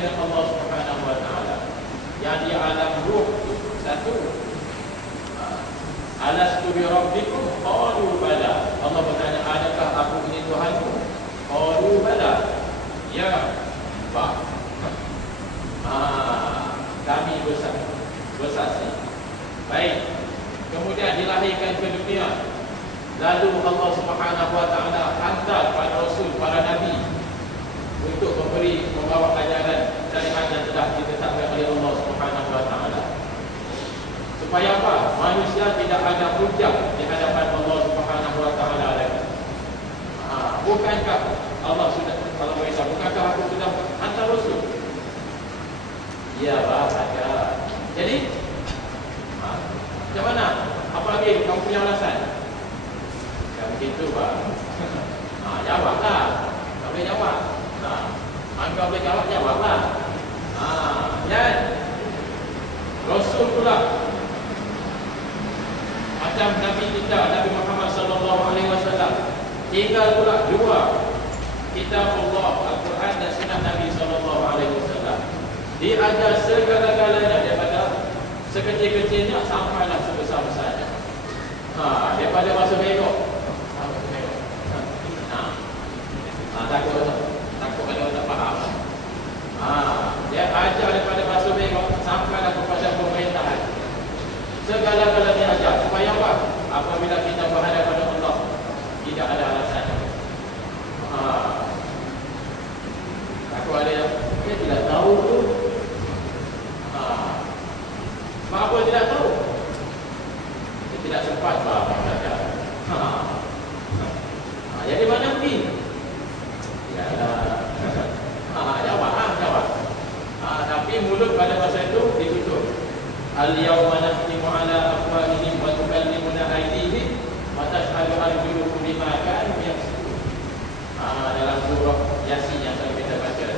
dengan Allah Subhanahu wa taala. Yang di alam ruh satu. Alastu bi rabbikum qalu bala. Allah bertanya, adakah aku ini Tuhanmu? Qalu bala. Ya, Pak. Kami bersaksi. Baik. Kemudian dilahirkan ke dunia. Lalu Allah Subhanahu wa taala hantar para rasul, para nabi untuk membawa ajaran syariat yang telah ditetapkan oleh Allah Subhanahu wa taala. Supaya apa? Manusia tidak ada hujah di hadapan Allah Subhanahu wa taala lagi. Bukankah Allah sudah, kalau Isa, bukankah aku sudah hantar rasul? Ya, ada. Jadi macam mana? Apa lagi kamu punya alasan? Ya begitu, Pak. Jawablah. Tak boleh jawab. Anda boleh jawab, jawablah. Dan Rasul pula macam Nabi kita, Nabi Muhammad sallallahu alaihi wasallam, tinggal pula dua kitab Allah, Al-Quran dan Sunnah Nabi sallallahu alaihi wasallam. Diajar segala-galanya daripada sekecil-kecilnya sampailah sebesar-besarnya. Daripada bahasa bengok. Takut ada orang tak faham. Dia ajar daripada bahasa bengok sampailah kepada pemerintahan. Segala-galanya ajar. Supaya apa? Apabila kita berhadapan pada Allah, tidak ada alasan. Takut ada yang dia tidak tahu tu. Apa tidak tahu? Dia tidak sempat belajar. Jadi mana pergi? Jawab. Tapi mulut pada masa itu ditutup. Al-yawma nakhtimu ala afwahihim wa tukallimuna aydihim wa tashhadu arjuluhum bima kanu yaksubun. Dalam surah Yasin yang tadi kita baca.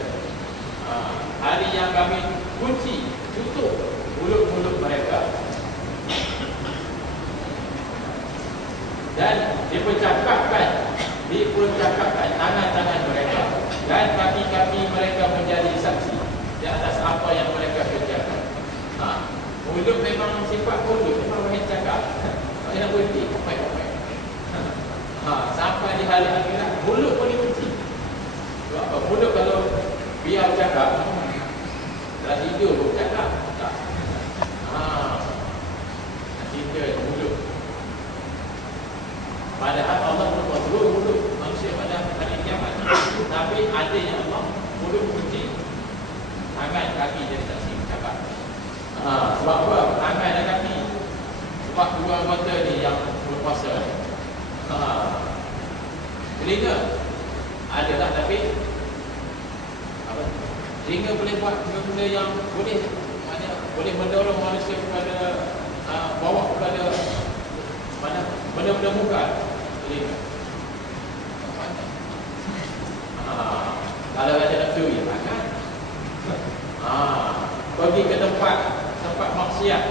Hari yang kami kunci, tutup mulut-mulut mereka. Dan dipercakapkan tangan-tangan mereka dan kaki-kaki mereka menjadi saksi di atas apa yang mereka kerjakan. Mulut memang sifat mulut, memang banyak cakap. Tak nak berhenti, sampai di hari akhirat mulut pun dikunci. Sebab apa? Mulut kalau biar cakap, dah tidur pun cakap. Tidur mulut. Padahal Allah berkontrol mulut manusia pada hari kiamat. Tapi adanya Allah, mulut kunci, tangan kaki jadi saksi cakap. Sebab apa? Tangan dan kaki. Sebab dua anggota ni yang berkuasa. Telinga adalah, tapi telinga boleh buat benda yang boleh mendorong manusia kepada bawa kepada mana benda-benda muka. Telinga kalau ada nak curi makan, pergi ke tempat maksiat,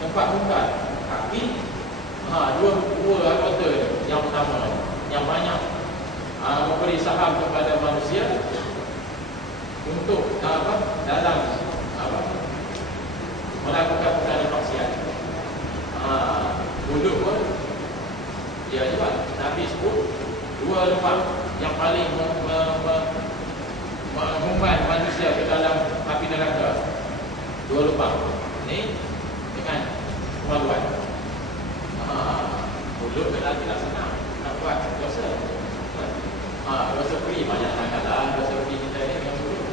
tempat muka, kaki. Dua anggota yang pertama yang banyak memberi saham kepada manusia untuk dalam melakukan perkara maksiat. Mulut pun dia juga Nabi sebut dua lubang yang paling mengumpan manusia ke dalam api neraka. Dua lubang ni dengan kemaluan. Mulut tidak senang nak buat dosa. Dosa free banyak sangatlah. Dosa free kita ni dengan mulut.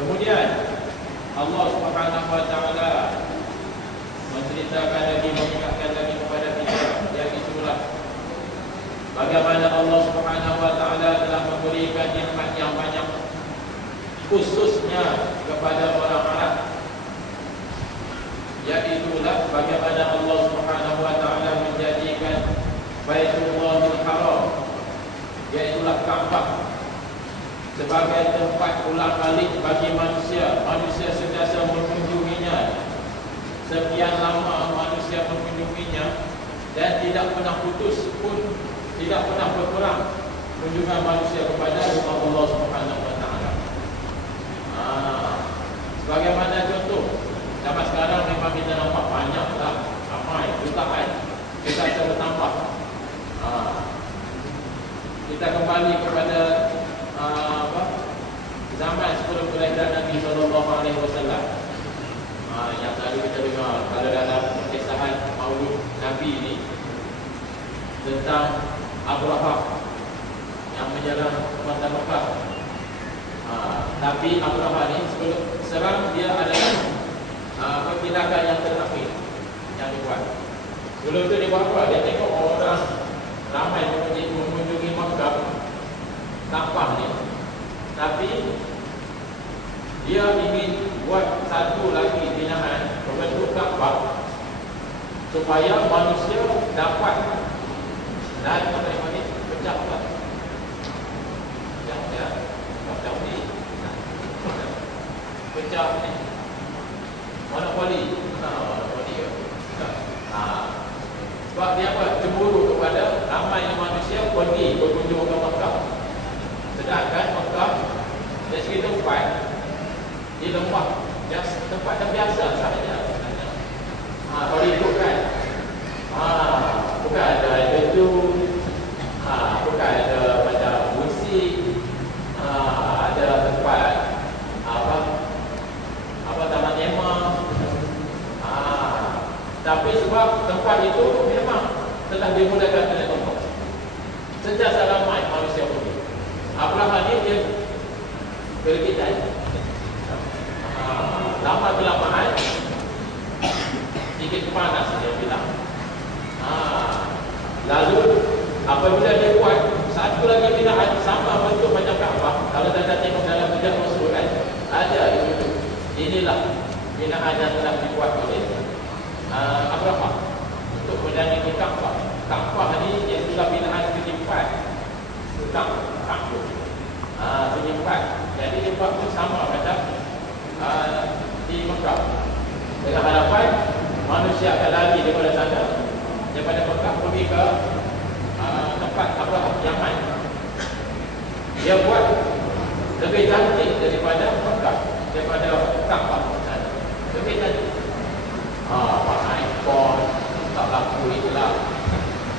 Kemudian Allah Subhanahu wa taala menceritakan lagi, mengingatkan lagi kepada kita, yang itulah bagaimana Allah Subhanahu wa taala telah memberikan nikmat yang banyak, khususnya kepada orang Arab. Iaitulah bagaimana Allah Subhanahu wa taala menjadikan Baitullahil Haram, iaitulah Kaabah, sebagai tempat ulang balik bagi manusia. Manusia sentiasa mengunjunginya. Sekian lama manusia mengunjunginya dan tidak pernah putus pun tidak pernah berkurang kunjungan manusia kepada rumah Allah Subhanahu wa taala. Sebagaimana contoh, zaman sekarang memang kita nampak banyaklah, ramai, jutaan, kita akan bertambah. Kita kembali kepada zaman sebelum kelahiran Nabi SAW. Yang tadi kita dengar kalau dalam kissahan Maulud Nabi ini tentang Abraham yang menyerang kota Mekah. Tapi Abraham ini sebelum serang dia adalah tindakan yang terakhir yang dibuat. Sebelum itu dia buat apa? Dia tengok orang ramai mengunjungi Mekah Kaabah ni, tapi dia ingin buat satu lagi binaan berbentuk Kaabah supaya manusia dapat dan pecahkan. Pecah ni monopoli. Sebab dia apa? Cemburu kepada ramai manusia pergi berkunjung ke Mekah. Sedangkan Mekah dari segi tempat di lembah, tempat yang biasa sahaja. Kalau ikutkan bukan ada itu, bukan ada macam musik, ada tempat taman nyema. Tapi sebab tempat itu memang telah dimulakan oleh Allah. Sentiasa ramai manusia pergi. Abraham ni dia berkitai. Lama kelamaan sedikit panas dia bilang. Lalu apabila dia buat satu lagi binaan sama bentuk macam Kaabah, kalau anda tengok dalam bidang Rasul kan, ada itu. Inilah binaan yang telah dibuat oleh Abraham untuk menjadi Kaabah. Kaabah ni ialah binaan penyimpan kampung, penyimpan. Jadi dia buat pun sama macam di Mekah, dengan harapan manusia akan lari daripada sana, daripada Mekah pergi ke tempat Abraham, Yaman. Dia buat lebih cantik daripada Mekah, daripada Kaabah. Lebih cantik. Pakai ikon, tak laku iklan,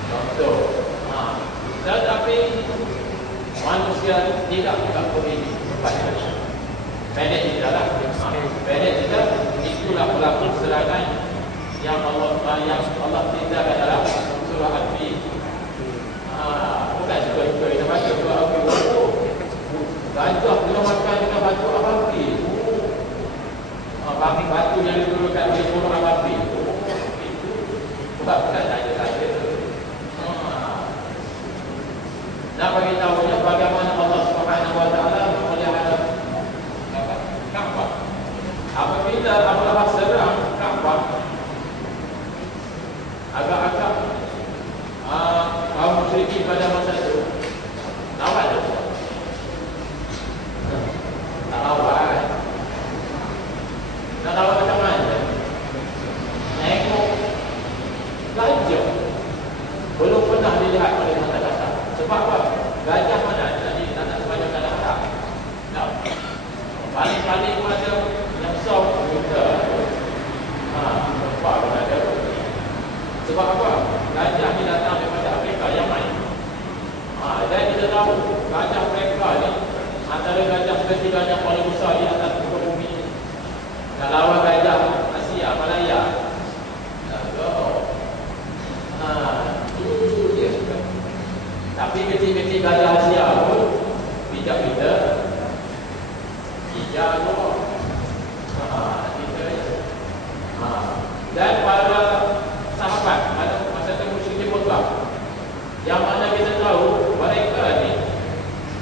contoh. Tetapi manusia tidak pergi tempat ini. Pendek tidak lah. Pendek tidak. Itulah pelaku serangan yang Allah tindakan dalam surah Al-Fil. Bukan suka-suka kita baca surah Al-Fil. Gajah kena makan dengan batu api. Batu yang diturunkan oleh surah Al-Fil. Itu bukan saja-saja. Nak bagi tahunya bagaimana Allah Subhanahu wa taala memelihara Kaabah. Apabila Abraham serang Kaabah, agak-agak kaum musyrikin pada masa itu lawan tu. Tak lawan. Nak lawan macam mana? Tengok gajah belum pernah dilihat oleh mata kasar. Sebab apa? Gajah mana? Jadi tak sebanyak dalam Arab. Paling-paling pun ada yang besar kita. Nampak pun ada. Sebab apa? Gajah ni datang daripada Afrika, Yaman. Dan kita tahu gajah mereka ni antara gajah ketiga yang paling besar di atas muka bumi. Nak lawan gajah Asia, Malaya. Itu dia suka. Tapi kecil-kecil gajah Asia pun bijak-bijak. Bijak tu. Dan para sahabat pada masa itu musyrikin Mekah, yang mana kita tahu mereka ni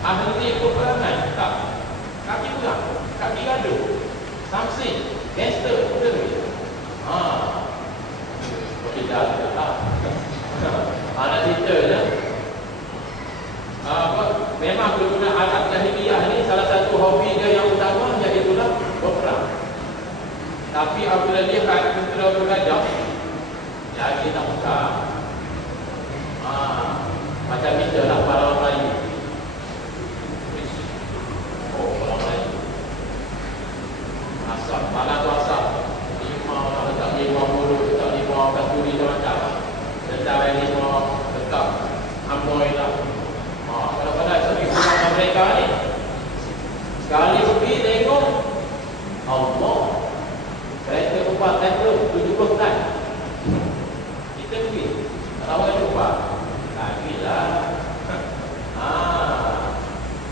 ahli peperangan, tak kaki perang, kaki gaduh, samsing, gangster, betul ke? Tidak. Nak cerita je. Memang kegunaan Arab Jahiliyah ni salah satu hobi dia yang utama iaitulah berperang. Tapi apabila dia tentera bergajah, jadi tak buka. Macam tahu yang lupa. Lagi lah.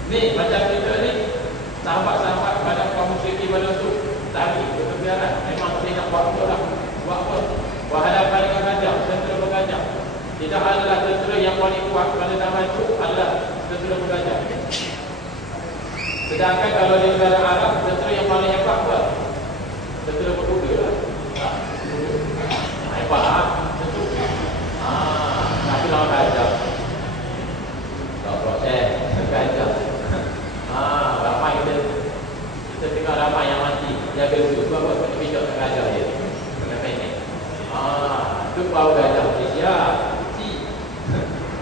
Ni macam kita ni, sahabat-sahabat pada kaum musyrikin pada tu tadi kebiaran memang dia nak buat apa lah. Buat apa? Berhadapan dengan gajah, tentera bergajah. Tidak adalah tentera yang paling kuat pada zaman itu adalah tentera bergajah. Sedangkan kalau di negara Arab, tentera yang paling hebat apa? Tentera berkuda lah. Hebat lah. Tapi lawan gajah. Tak proses, gajah. Ramai kita tengok ramai yang mati. Jaga tu, sebab apa? Kita pijak dengan gajah dia. Dengan pendek. Itu bau gajah Malaysia.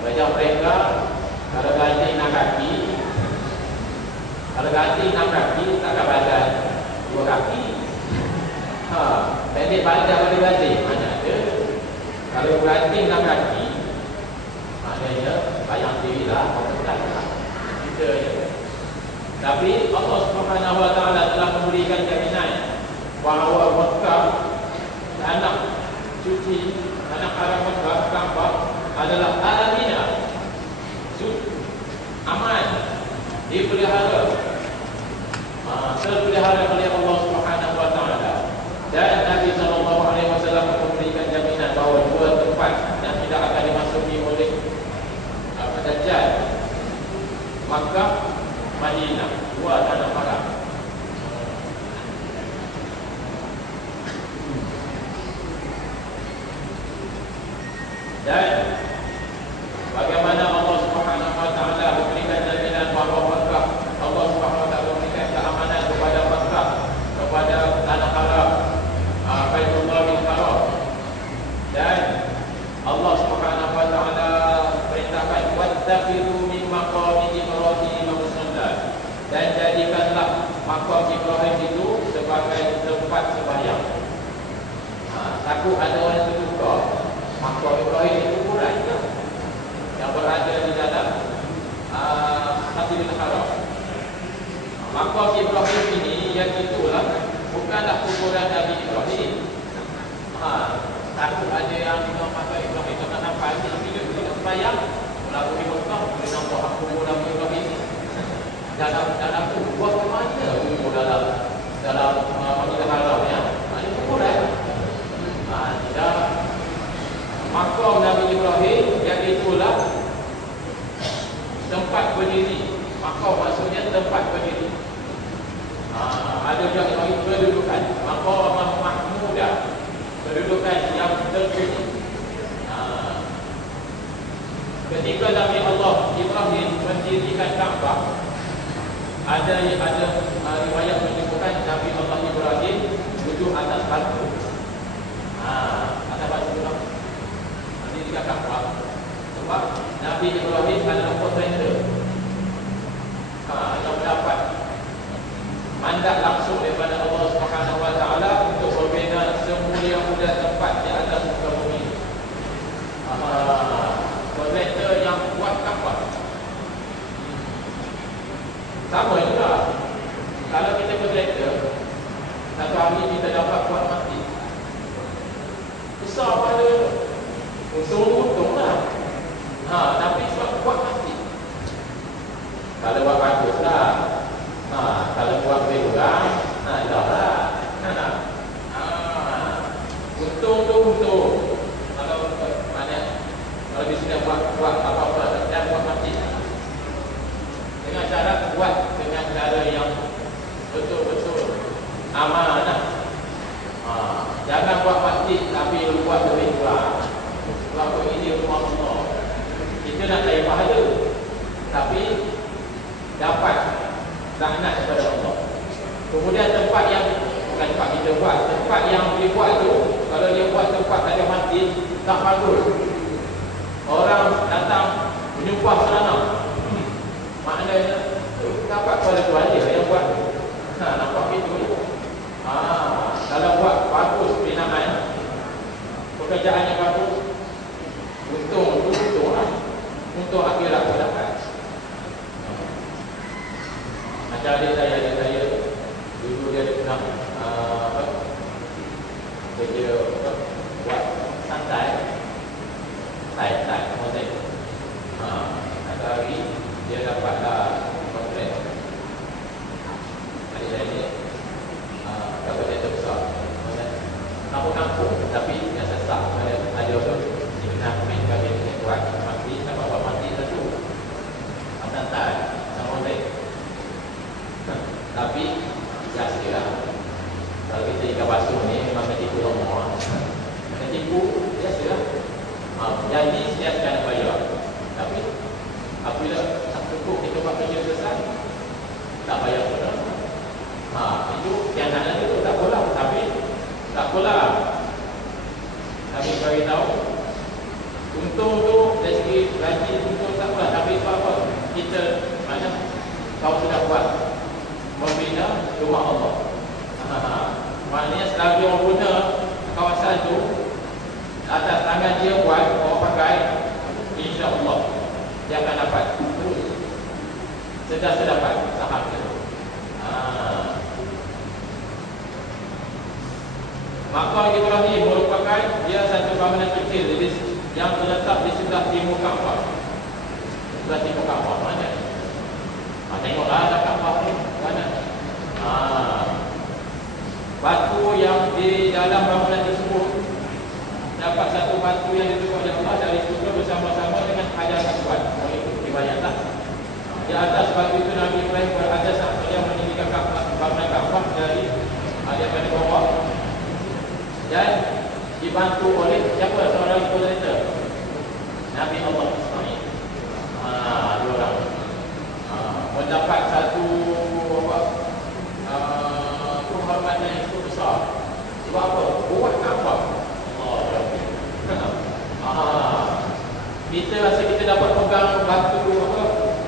Gajah mereka, kalau ganti 6 kaki, kalau ganti 6 kaki, tak ada badan 2 kaki. Pendek badan boleh ganti. Mana ada? Kalau ganti 6 kaki, maknanya bayang diri lah, tak lah. Kita je. Tapi Allah Subhanahu Wa Taala telah memberikan jaminan bahawa Mekah, anak suci, anak haram Mekah, Kaabah adalah alamina, aman, dipelihara, terpelihara oleh Allah Subhanahu Wa Taala. Dan Nabi Sallallahu Alaihi Wasallam memberikan jaminan bahawa dua tempat yang tidak akan dimasuki oleh Dajjal, Makkah, Madinah, dua tanah haram. Dan bagaimana Allah Subhanahu Wa Taala memberikan jaminan bahawa Makkah, Allah Subhanahu Wa Taala memberikan keamanan kepada Makkah, kepada tanah haram, Baitullahil Haram. Dan Allah Subhanahu Wa Taala perintahkan wattakhidhu min maqami Ibrahim musalla, dan jadikanlah makam Ibrahim itu sebagai tempat sembahyang. Takut ada orang terluka, makam Ibrahim itu kuburan yang berada di dalam Masjidil Haram. Makam Ibrahim ini yang itulah bukanlah kuburan Nabi Ibrahim. Takut ada yang tidak pakai Ibrahim, tak nampak dia tidak sembahyang. Lalu di Mekah boleh nampak kubur Nabi Ibrahim. Dalam kubur ke mana? Kubur dalam Masjidil Haram ya. Ada kuburan. Tidak. Makam Nabi Ibrahim yang itulah tempat berdiri. Makam maksudnya tempat berdiri. Ada yang Ibrahim kedudukan. Makam Mahmudah, kedudukan yang tertinggi. Ketika Nabi Allah Ibrahim mendirikan Kaabah, ada riwayat menyebutkan Nabi Allah Ibrahim duduk atas batu. Atas batu lah mendirikan Kaabah. Sebab Nabi Ibrahim adalah kontraktor yang mendapat mandat langsung daripada Allah Subhanahu Wa Taala untuk membina semulia-mulia tempat di atas muka bumi. Kontraktor yang buat Kaabah. Sama juga. Kalau kita kontraktor, satu hari kita dapat buat masjid besar pada untung lah. Tapi sebab buat masjid, kalau buat bagus lah. Kalau buat lebih kurang, dah lah. Untung tu untung. Kalau di sini buat apa-apa dan buat masjid dengan cara buat dengan cara yang betul-betul amanah. Jangan buat masjid tapi buat lebih kurang. Sebab ini rumah Allah. Kita nak cari pahala, tapi dapat laknat kepada Allah. Kemudian tempat yang bukan tempat kita buat, tempat yang dia buat tu, kalau dia buat tempat ada masjid tak bagus, orang datang menyumpah sana, maknanya dapat pada tuan dia yang buat. Nampak itu. Kalau buat bagus binaan, pekerjaan yang bagus, untung lah. Untuk akhirat pun dapat. Macam adik saya dulu dia pernah kerja buat santai untung tu dari segi gaji untung tak apa, tapi apa kita mana kau sudah buat membina rumah Allah. Maknanya selagi orang guna kawasan tu atas tangan dia buat, orang pakai, insya-Allah dia akan dapat terus sentiasa dapat saham dia. Maka Ibrahim merupakan dia satu bangunan kecil yang terletak di sebelah timur Kaabah. Sebelah timur Kaabah mana? Tengoklah ada Kaabah ni mana? Batu yang di dalam bangunan tersebut, dapat satu batu yang ditutup oleh Allah dari surga bersama-sama dengan hajar aswad. Dibayangkan di atas batu itu Nabi Ibrahim berada saat dia meninggikan bangunan Kaabah daripada bawah, dan dibantu oleh siapa? Seorang koordinator, Nabi Allah Ismail. Dua orang mendapat satu penghormatan yang cukup besar. Sebab apa? Buat Kaabah. Kita rasa kita dapat pegang batu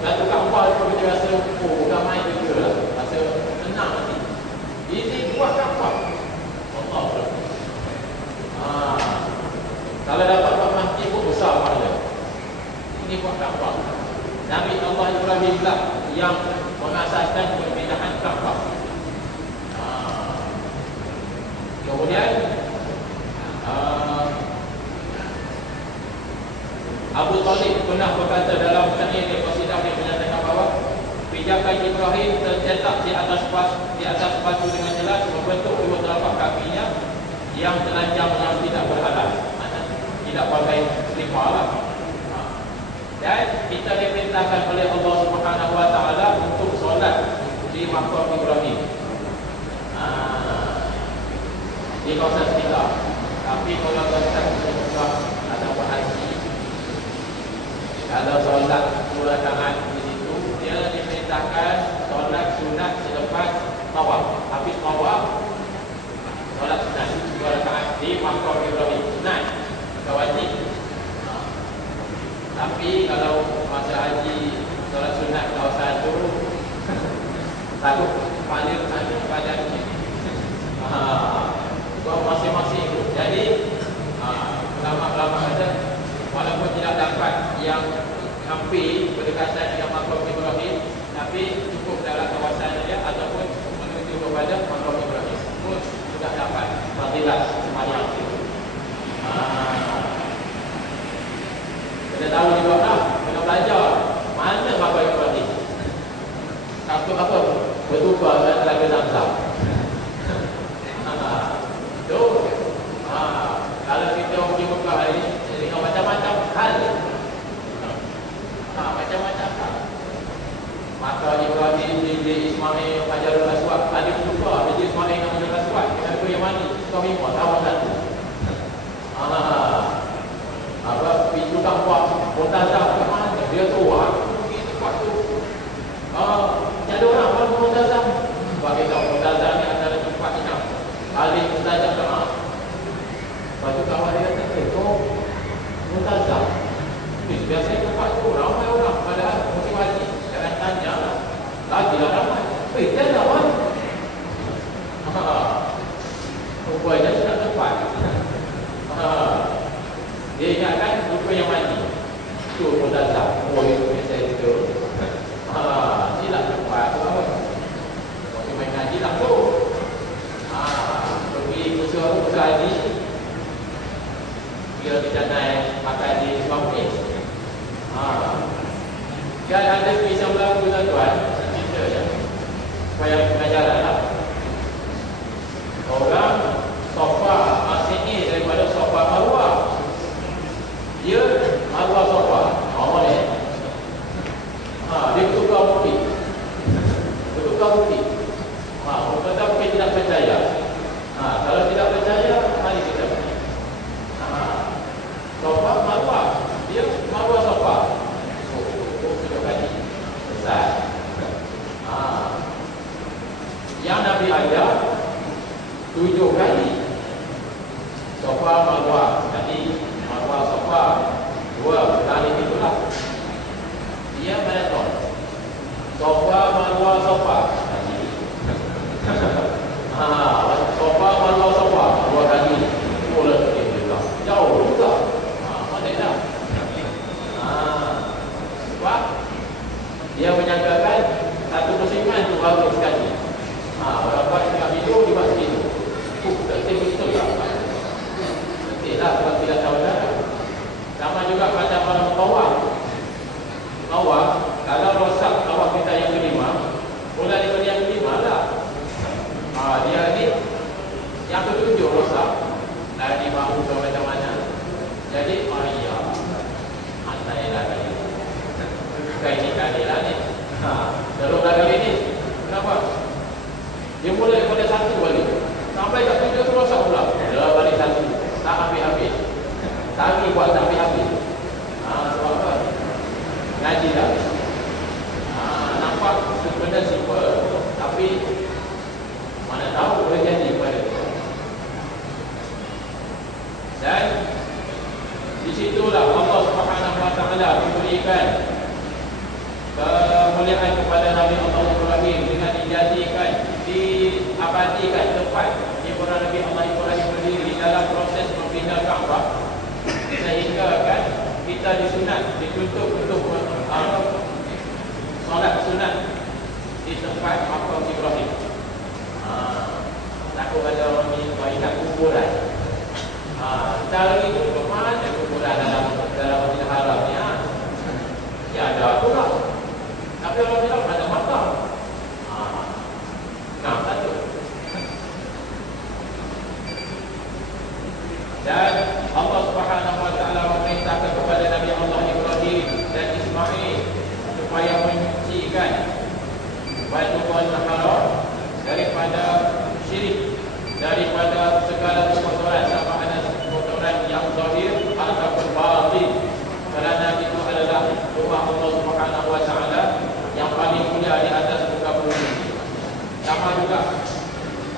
Kaabah itu, kita rasa bukan main juga lah, rasa senang nanti. Ini buat Kaabah. Allah. Kalau dapat buat masjid pun besar pahala. Ini buat Kaabah. Nabi Allah Ibrahim lah yang mengasaskan pembinaan Kaabah. Kemudian Abu Talib pernah berkata dalam syair qasidah yang menyatakan bahawa pijakan Ibrahim tercetak di atas batu dengan jelas membentuk dua telapak kakinya yang telanjang yang tidak berhalang, tidak pakai selipar lah. Dan kita diperintahkan oleh Allah Subhanahu Wa Taala untuk solat di makam Ibrahim di kawasan sekitar. Tapi kalau kita buka ataupun haji, kalau solat 2 rakaat di situ, dia diperintahkan solat sunat selepas tawaf. Habis tawaf, solat sunat 2 rakaat di makam Ibrahim. Sunat, bukan wajib. Tapi kalau masa haji solat sunat kawasan tu takut paling ada pada buat masing-masing tu. Jadi ulama-ulama kata walaupun tidak dapat yang hampir berdekatan dengan makam Ibrahim, tapi cukup dalam kawasan dia ataupun menuju kepada makam Ibrahim pun sudah dapat fadilah sembahyang itu. Kita tahu juga lah, kena belajar mana makam Ibrahim. Takut apa? Bertukar dengan Telaga Zamzam. Kalau kita pergi Mekah hari ini, dengan macam-macam hal, macam-macam hal. Maka Ibrahim, Nabi Ismail, Hajarul Aswad, ada bertukar. Nabi Ismail dengan Hajarul Aswad, dengan Nabi Yamani, kau memang lawan satu. Pintu kampung Muntazam ke mana? Dia tahu pergi tempat tu. Ada orang kalau Muntazam, bagi tahu Muntazam ni antara tempat yang paling mustajab doa. Lepas tu kawan dia kata, kau Muntazam, biasanya tempat tu ramai orang, padahal musim haji. Jangan tanya lah, lagilah ramai. Dia dah kan? Rupanya sudah tempat. Dia ingatkan rupa yang mandi. Itu Muntazam. Oh, itu biasa itu. Silap tempat tu apa? Waktu main haji lah tu. Pergi usaha haji, dia kita naik makan di Swampin. Dan ada kisah berlaku tuan-tuan, cerita je supaya pengajaran lah. Orang Safa asingnya daripada Safa Marwah, dia Marwah Safa boleh. Dia bertukar bukti. Orang kata mungkin tidak percaya. Kalau tidak percaya, mari kita pergi. Safa Marwah, dia Marwah Safa. Sudah kali besar. Yang Nabi ajar 7 kali. Safa Marwah, tadi Marwah Safa 2 memberikan kemuliaan kepada Nabi Allah Ibrahim dengan dijadikan, diabadikan tempat di mana Nabi Allah Ibrahim berdiri dalam proses membina Kaabah, sehingga kan kita dituntut untuk solat sunat di tempat makam Ibrahim. Takut ada orang ni ingat kuburan. Cara itu mana kuburan dalam Masjidil Haram ni? Ya ada pula. Tapi orang bilang ada makam. Satu. Dan Allah Subhanahu wa taala memerintahkan kepada Nabi Allah Ibrahim dan Ismail supaya menyucikan Baitullah Haram daripada syirik, daripada segala kotoran, sama ada kotoran yang zahir ataupun batin, kerana itu adalah rumah Allah Subhanahu wa taala yang paling mulia di atas muka bumi. Sama juga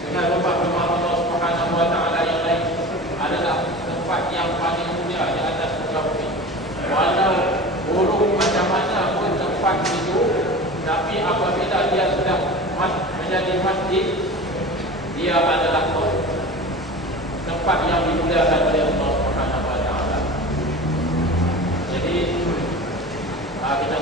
dengan rumah-rumah Allah Subhanahu wa taala yang lain adalah tempat yang paling mulia di atas muka bumi. Walau buruk macam mana pun tempat itu, tapi apabila dia sudah menjadi masjid, dia adalah tempat yang dimuliakan oleh Allah Subhanahu wa taala. Jadi kita